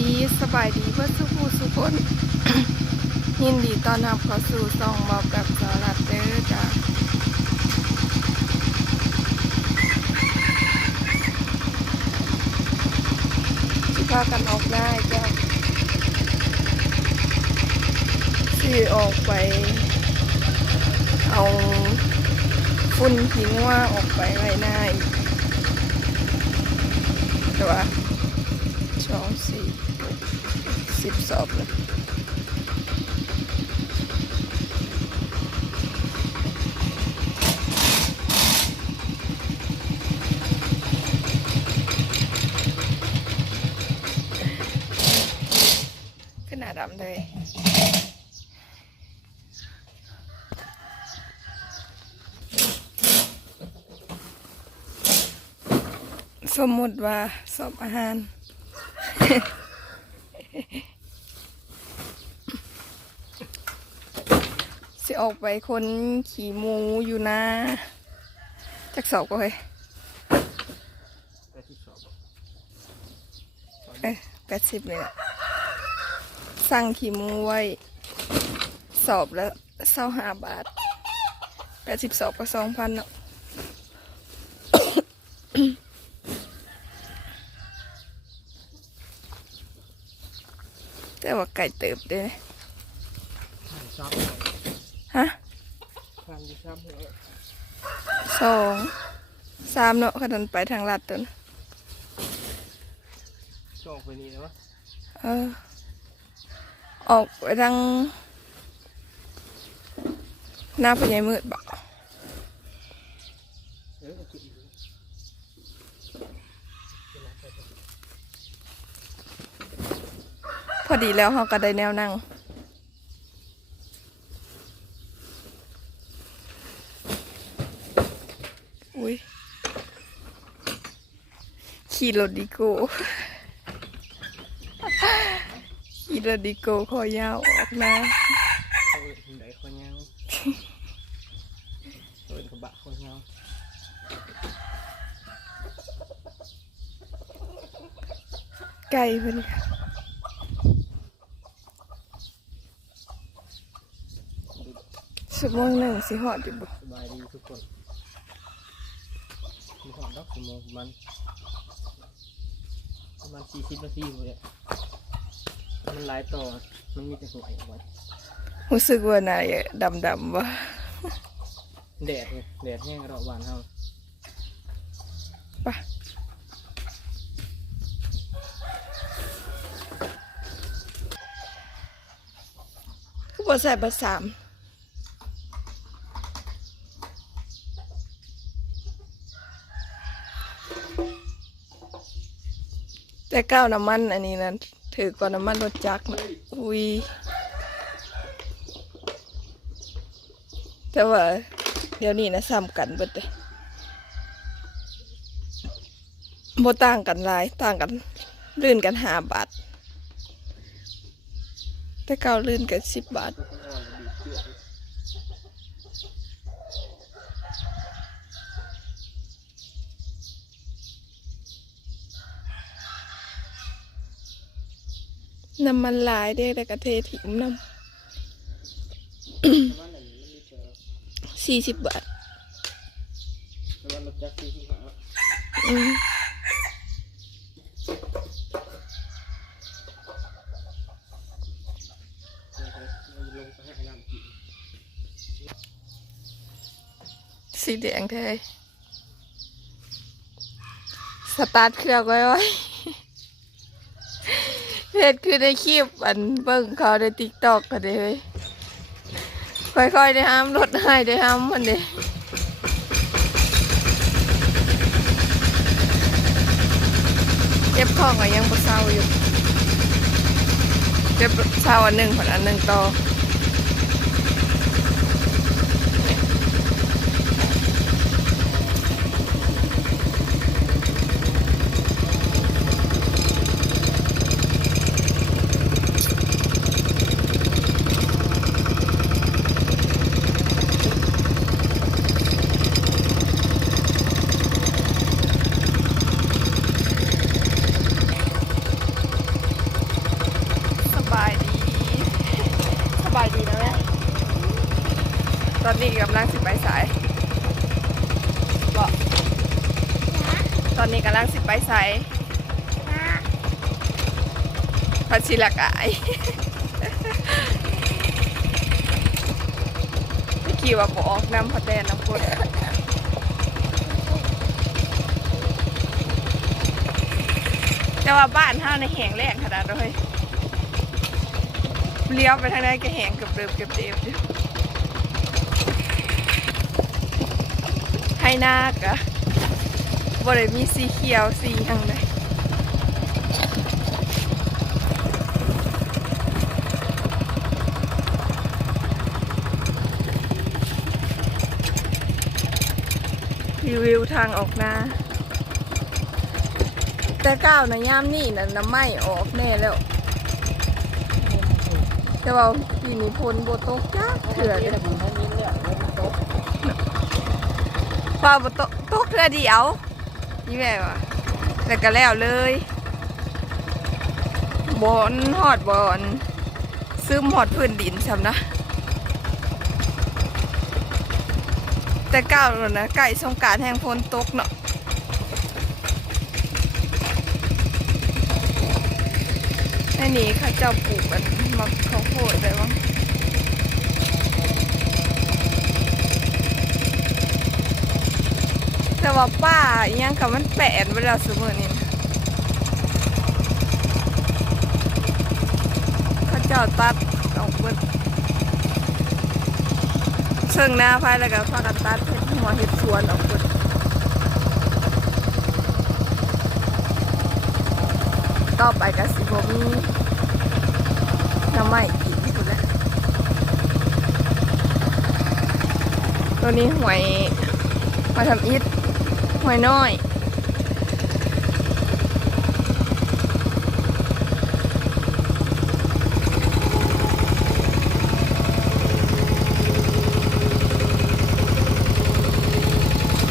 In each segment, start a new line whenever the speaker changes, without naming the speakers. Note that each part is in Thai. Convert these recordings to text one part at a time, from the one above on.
ดีสบายดีเพื่อสุขูสุคนยินดีต้อนรับเข้าสู่ซองบอกกับสารัตเด้อจ้าสิพากันออกได้จ้าสิออกไป เอาฝุ่นขี้งัวออกไปไว้หน้าอีกแต่ว่าสองสี่ สิบสอบเลยขึ้นหนาดำเลยสมมติว่าสอบอาหาร สิออกไปคนขี่หมูอยู่นะจักสอบก็เฮ้ย
ไปที่สอบ
เอ้แปดสิบเลยนะสั่งขี่หมูไว้ สอบแล้วเศร้าห้าบาทแปดสิบสอบก็สองพันเนาะแต่ว่าไก่เติบเด้อ
ผ่านซับ
ฮะ
ผ่านที่ซับเลย
สองสามเนาะขนาดไปทางลัดตัวนะ
ก็ออกไปนี่นะวะ
เออ ออกไปทางหน้าพญายมืดบ่
เออจุดอีก
พอดีแล้วเขาก็ได้แนวนั่ง อุ้ย ขี่รถดิโก้ขี่รถดิโก้คอยาวออกมา
เขาเอินไหนคนเงาเขาเอินกระบะคนเงา
ไก่เพิ่นค่ะชั่วโมงหนึ่งสิหอดอยู่บ่
สบายดีทุกคนมีหอดดอกสมองมัน ประมาณสี่สิบนาทีเลยมันหลายต่อ มันมีแต่หัวเอาไว้
รู้สึกว่านายดำดำๆวะ
แดดไงแดดแห้งเราหวานเฮา
ปะคือบ่ใส่เบอร์สาม แต่ก้าวน้ำมันอันนี้นั้นถือกว่าน้ำมันรถจักรนะอุ้ยแต่ว่าเดี๋ยวนี้นะซ้ำกันเบิดเลยบ่ต่างกันหลายต่างกันลื่นกันห้าบาทแต่เก่าลื่นกันสิบบาท
ทุกคนอ่อนบีบเชือก
น้ำมันหลายเด้แต่กระเทถิ่มน้
ประมาณไหนมันมีเจอำ
สี่สิบบาท
ประมาณรถจักรสี่สิบห้า
อืมสีแดงเท่สตาร์ทเครื่องไว้ไว้ เพจคือในคลิปอันเบิ่งเขาในติ๊กตอกกันเลยค่อยๆได้ห้ามรถให้ได้ห้ามมันเด้เจ็บข้องก็ยังบ่เศร้าอยู่ เจ็บเศร้าอันหนึ่งผลอันหนึ่งต่อ กำลังสิบไปสายบอกตอนนี้กำลังสิบไปสายพัชิลกายพี่กี่ว่าบอกน้ำพัดแดนน้ำพุแต่ว่าบ้านห้าในแหงแรกขนาดเลยเลี้ยวไปทางไหนก็แหงเกือบเดิมเกือบเดิมอยู่ ให้หน้ากะบริมีสีเขียวสีหยังเลยรีวิวทางออกนาแต่ก้าวนะย่ามนี่นะน้ำไม้ออกแน่แล้ว แต่ว่าปีนี้พลโบตกจ้าเถื่อเลย
ผมให้มิ้น เนี่ยมันตก
ฟ้าตกตกเทื่อเดียวนี่แม่วะแต่ก็แล้วเลยบอนหอดบอนซึมหอดพื้นดินซ้ำนะ แต่ก้าวแล้วนะไก่สงการแห่งพลตกเนาะในนี้เข้าเจ้าปลูกกันมักข้าวโพดได้บ้าง แต่ว่าป้าอิหยังกับมันแปดเวลาสมือนี่นะเขาเจ้าตัดออกเบิดเชิงหน้าพายแล้วก็พากันตัดเฮ็ดหัวเห็ดสวนออกเบิดต่อไปก็สิบมีน้ำใหม่อีกที่สุดแล้วตัวนี้หวยมาทำอิฐ หอยน้อย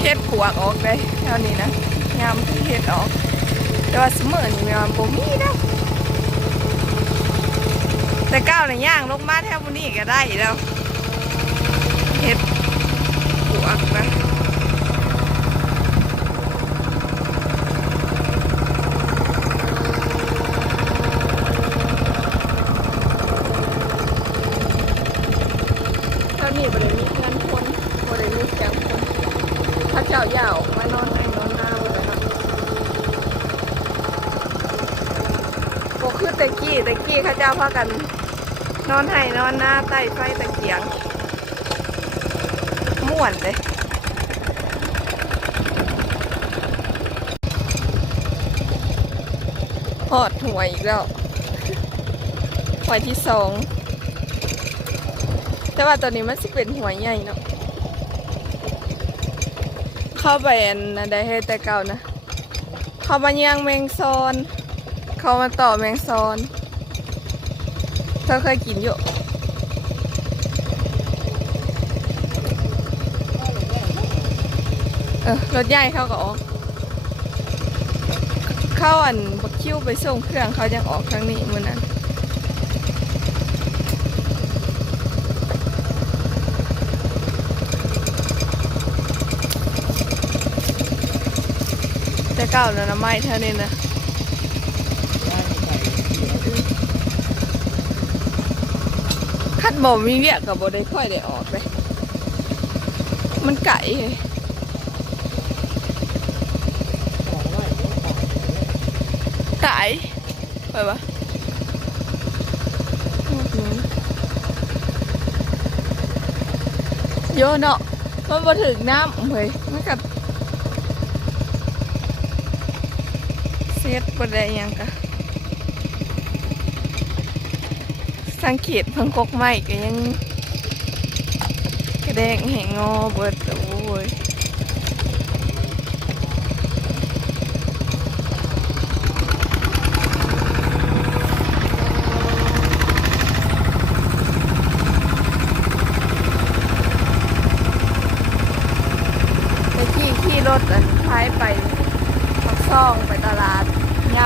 เฮ็ดปวกออกเลยเท่านี้นะยามที่เฮ็ดออก แต่ว่าสมอนี่มันบ่มีแล้วแต่ก้าวในย่างลงมาแถวนี้ก็ได้แล้วเฮ็ดปวกนะ เท่านี้บริมีเงินคนบริมีแกงคนถ้าเจ้าย่าออกมานอนให้นอนหน้าหมดเลยเนาะโบคือตะ กี้ข้าเจ้าพากัน นอนให้นอนหน้าใต้ไฟตะเกียงม่วนเลยหอดหวยอีกแล้วหวยที่สอง แต่ว่าตอนนี้มันสิเป็นหัวใหญ่เนาะเข้าไปอันะได้ให้แต่เก่านะ เข้ามาย่างแมงซอน เข้ามาต่อแมงซอน เธอเคยกินอยู่เออรถใหญ่เขาก็ออก เข้าอันบักคิวไปส่งเครื่องเขายังออกครั้งนี้มือนั้นแต่เก่าแล้วนะไม่เท่านี้นะคัด บ่มีเวียกกับบ่ได้ค่อยได้ออกเลยมันไก่เฮ้ยไก่ไปปะโยเนาะมันมาถึงน้ำเฮ้ยมันกัดเซ็ตบดได้ยังกะ สังเกตพังกกไม้ก็ยังกระแดงแหงงอเบิดโอ้ยไปขี่ขี่รถอันท้ายไปปักซ่องไปตลาดย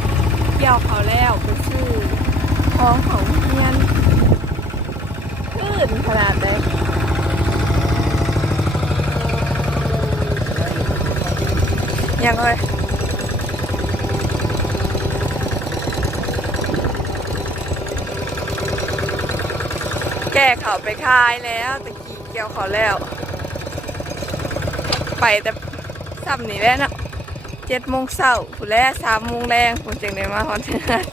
ำเกี่ยวเขาแล้วไปซื้อของของเขาดเลย ยัง เลยแก้เขาไปคายแล้วตะกี้เกี่ยวเขาแล้ว ไปแต่ซ้ำนี่แหล้วนะเจ็ดโมงเช้าผู้แลสามโมงแรงผมจึงได้มาฮอนเทนน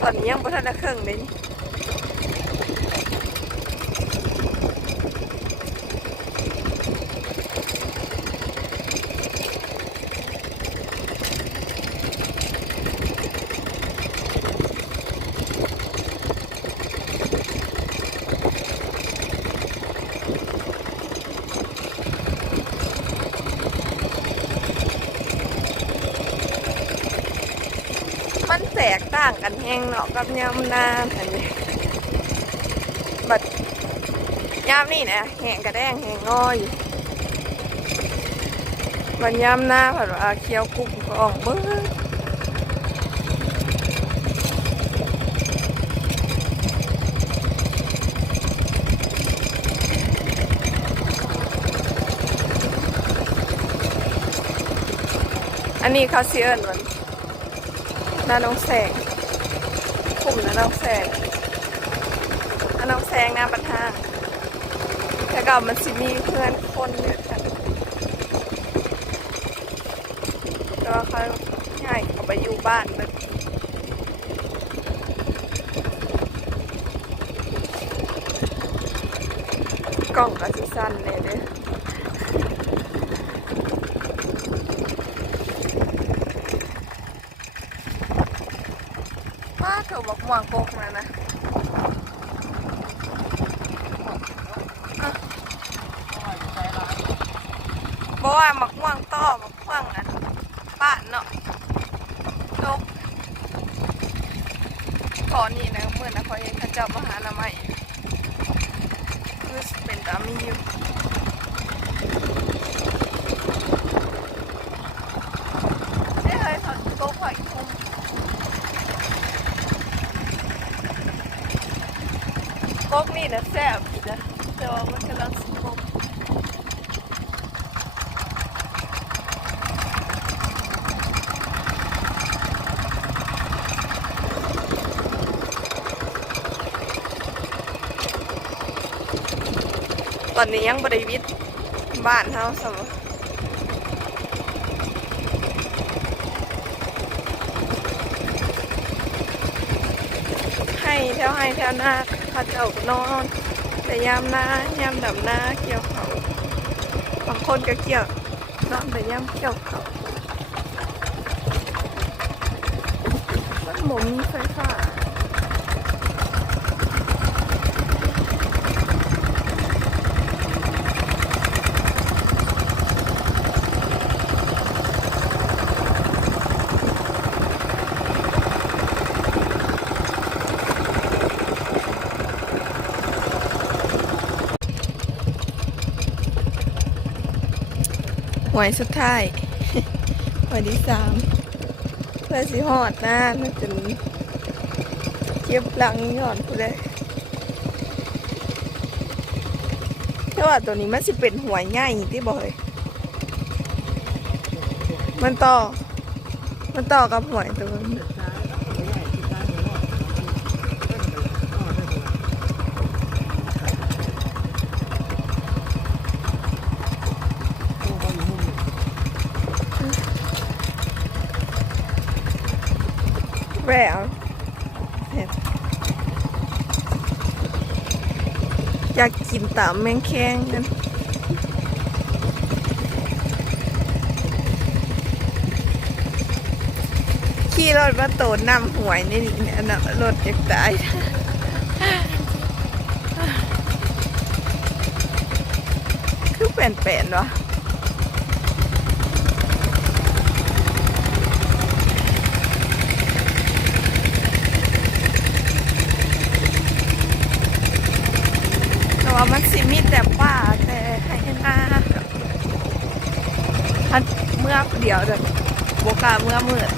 ตอนนี้ยังบ่ทันได้ครึ่งเลยนี่ ตกต่างกันแห้งเนาะกับยามหนาอันนี้บัดยามนี่นะแห้งกระแดงแห้งงออยบัดยามหน้าผัดว่าเคี้ยวกรุบก็ออกเบิ้งอันนี้เขาเสียเอินมัน น้าน้องแสงกลุ่มน้าน้องแสงน้าน้องแสงหน้าปัญหาแต่ก็มันสิมีเพื่อนคนเยอะกันแต่ว่าเขาง่ายเขาไปอยู่บ้านเลยกล้องก็สิสั้นเลยเด้อ ป้าเถอบอกหวงโกกนะนะบอกว่าหมักม่วงต้อหมักม่วงนะป้านเนาะโลกขอนี่นะเมื่อนะขอเห็นข้าเจ้ามาหาหนาใหม่คือเป็นตามีอยู่เอ้ยเฮ้ยถอดโกกหอยคุ้ม โก๊ก นะแซ่บนะแต่ว่ามันกำลังสกปตอนนี้ยังบริวิตบ้านเฮาสมให้แถวให้แถวหน้า เขาเจ้าก็นอน แต่ยามหน้ายามดำหน้าเกี่ยวเขาบางคนก็เกี่ยวนอนแต่ยามเกี่ยวเขาหมุนไฟฟ้าห วยสุดท้ายหวยที่สามเพื่อสิหอดหน้าน่าจะเก็บหลังหย่อนกูเลยแต่ว่าตัวนี้มันสิเป็นหวยง่ายที่บ่อยมันต่อ มันต่อกับหวยตัวนี้แหววเห็นอยา กินตามแมงแคงกันขี่รถมาโตนนำหวยนี่นี่นะรถจะตายคือแปลนๆวะ แต่ว่ามันสิมีแต่ป่าแต่ให้หน้าทัน เมื่อเดียวเด้อโบกล้าเมื่อมืด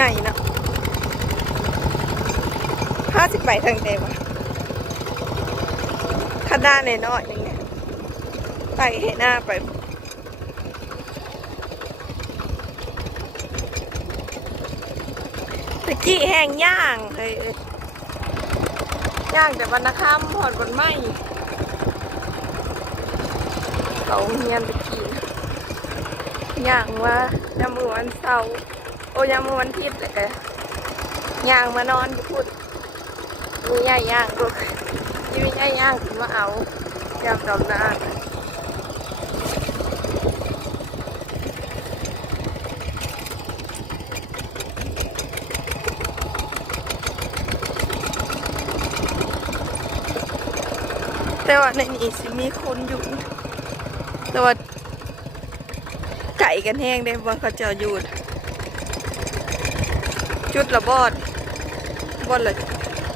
หญ่เนาะ ห้าสิบใบทางเดียวะขนาดน้อยๆนึงเนี่ยไปให้หน้าไปตะกี้แห้งย่างเฮ้ยย่างแต่วันนะค่ำหอดบนไม้เขาเฮียนตะกี้ย่างว่ายามมือวันเสาร์โอ้ยามมือวันอาทิตย์เลยก็ย่างมานอนอยู่พุด มีย่าย่างลูกมีย่ายย่างถึงมาเอายามดำนาน่ะแต่ว่าในนี้สิมีคนอยู่แต่ว่าไก่กันแห้งได้ว่เขาจะอยู่จุดละบอดบอดละ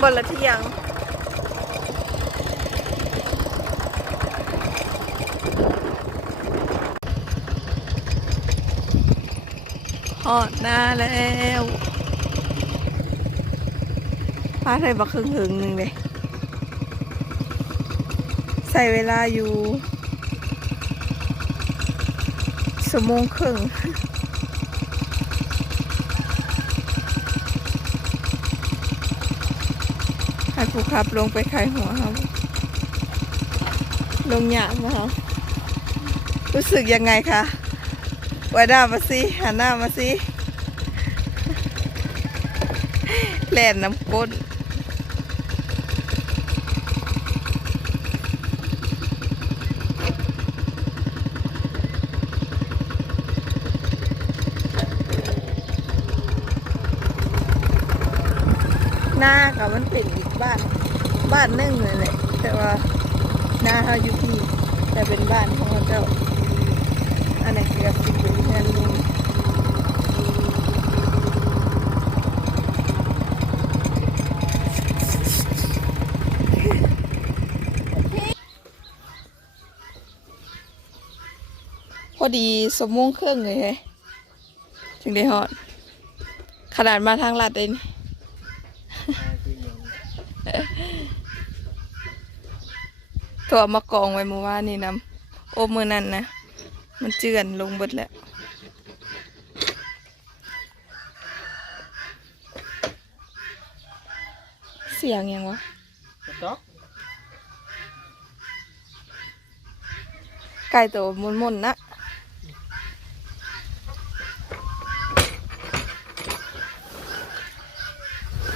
บอดละเที่ยงหอดหน้าแล้วฟ้าไทยบักครึ่งหึงหนึ่งเลยใส่เวลาอยู่สมงครึ่ง ให้ผู้ขับลงไปขายหัวครับลงหยาบนะครับรู้สึกยังไงคะไว้หน้ามาสิหันหน้ามาสิแล่นน้ำก้น หน้ากับมันเป็นอีกบ้าน บ้านหนึ่งเลยแหละแต่ว่าหน้าเขาอยู่ที่แต่เป็นบ้านของเจ้า อันไหนเกือบสิเป็นแทนลุงพอดีสมงเครื่องเลยเฮ้ยถึงได้ฮอด ขนาดมาทางลัดเอ่า
คืออย่าง
ตัวมากองไว้เมื่อวานนี่นำโอ้มือนั่นนะ มันเจือนลงเบิดแล้วเสียงยังวะ
สต๊อก
ไก่ตัวมุนมุนๆนะ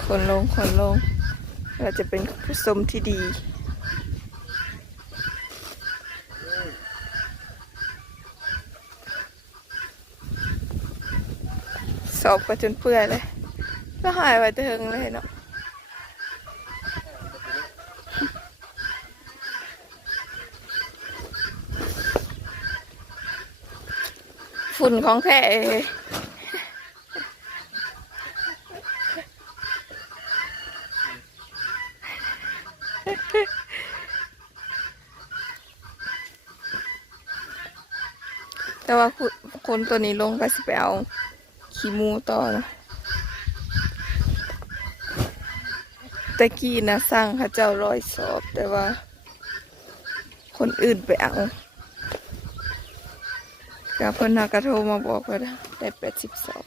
คนลงคนลง เราจะเป็นผู้ชมที่ดี อบก็จนเปื่อยเลยก็หายไปเถิงเลยเนาะฝุ่นของแท้แต่ว่าคุณคนตัวนี้ลงก็สิไปเอา ขี้มูต่อนะตะกี้นะสร้างข้าเจ้าร้อยสอบแต่ว่า คนอื่นไปเอากับเพิ่นหากระโทรมาบอกว่าได้แปดสิบสอง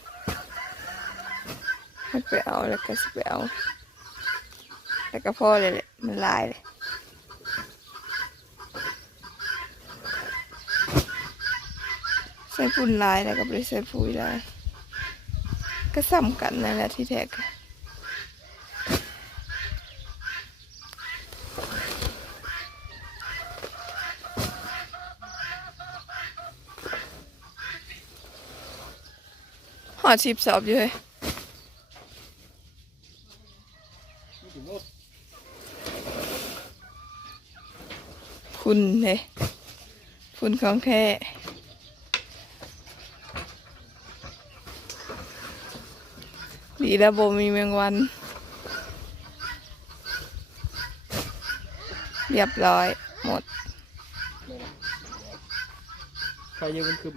ให้ไปเอาแล้วก็สิไปเอาแล้วก็พ่อเลยแหละมันลายเลยใส่ปุ่นลายแล้วก็ไปใส่ปุ๋ยลาย ก็ซ้ำกันนั่นแหละที่แท้ก็หอชิบสอบอยู่เลยคุณเลยคุณของแท้ ดีแล้วโบมีแมงวัน เรียบร้อยหมด
ไฟเยอะมันคือ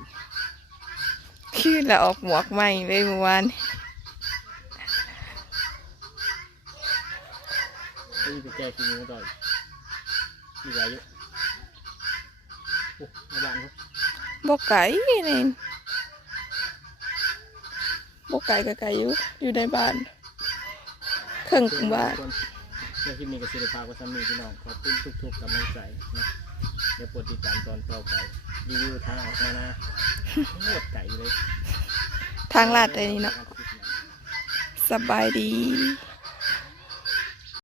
ขึ้นแล้วออกหมวกใหม่เลยเมื่อวานไอ้ไป
แก้กินมันต่อมีอะไรเยอะโอ้มาบ้านเขา
บอกไก่นี่ บ่ไก่กับไก่อยู่อยู่ในบ้านเครื่องกลางบ้าน
ในคลิปนี้ก็สิได้พากไว่าซ้ำนี้พี่น้องขอบคุณทุกๆกำลังใจนะเดี๋ยวโปรดติดตามตอนต่อไปรีวิวทางออกมานะหมดไก่เลย
ทางลาดไอ้นี่เนาะสบายดี